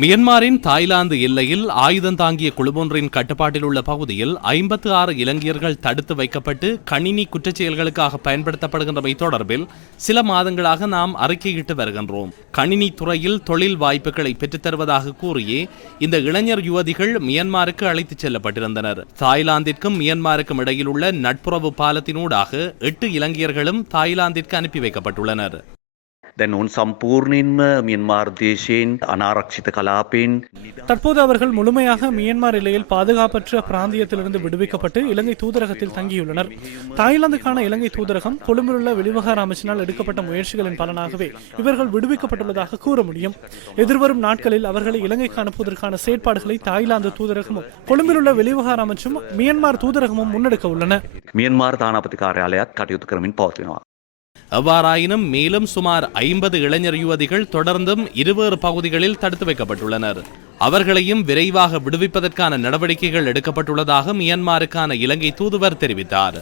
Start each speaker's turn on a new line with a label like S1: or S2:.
S1: மியன்மாரின் Thailand எல்லையில் ஆயுதம் தாங்கிய குழுவொன்றின் கட்டுப்பாட்டில் உள்ள பகுதியில் ஐம்பத்து ஆறு இலங்கையர்கள் தடுத்து வைக்கப்பட்டு கணினி குற்றச்செயல்களுக்காக பயன்படுத்தப்படுகின்றமை தொடர்பில் சில மாதங்களாக நாம் அறிக்கையிட்டு வருகின்றோம். கணினி துறையில் தொழில் வாய்ப்புகளை பெற்றுத்தருவதாக கூறியே இந்த இளைஞர் யுவதிகள் மியன்மாருக்கு அழைத்துச் செல்லப்பட்டிருந்தனர். தாய்லாந்திற்கும் மியன்மாருக்கும் இடையில் உள்ள நட்புறவு பாலத்தினூடாக எட்டு இலங்கையர்களும் தாய்லாந்திற்கு அனுப்பி வைக்கப்பட்டுள்ளனர்.
S2: දැන් ඔවුන් සම්පූර්ණයෙන්ම මියන්මාර් දේශයෙන් අනාරක්ෂිත කලාපයෙන්
S3: தற்போது அவர்கள் முழுமையாக மியன்மார் எல்லையில் பாதுகாப்பற்ற பிராந்தியத்திலிருந்து விடுவிக்கப்பட்டு இலங்கை தூதரகத்தில் தங்கியுள்ளனர் தாய்லாந்துக்கான இலங்கை தூதரகம் கொழும்பிலுள்ள வெளிவகார அமைச்சினால் எடுக்கப்பட்ட முயற்சிகளின் பலனாகவே இவர்கள் விடுவிக்கப்பட்டுள்ளதாக கூற முடியும் எதிர்வரும் நாட்களில் அவர்களை இலங்கைக்கு அனுப்புவதற்கான செயற்பாடுகளை தாய்லாந்து தூதரகமும் கொழும்பிலுள்ள வெளிவகார அமைச்சும் மியன்மார் தூதரகமும் முன்னெடுக்க உள்ளன
S2: මියන්මාර් තානාපති කාර්යාලයත් කටයුතු කරමින් පවතිනවා.
S1: எவ்வாறாயினும் மேலும் சுமார் ஐம்பது இளைஞர் யுவதிகள் தொடர்ந்தும் இருவேறு பகுதிகளில் தடுத்து வைக்கப்பட்டுள்ளனர். அவர்களையும் விரைவாக விடுவிப்பதற்கான நடவடிக்கைகள் எடுக்கப்பட்டுள்ளதாக மியன்மாருக்கான இலங்கை தூதுவர் தெரிவித்தார்.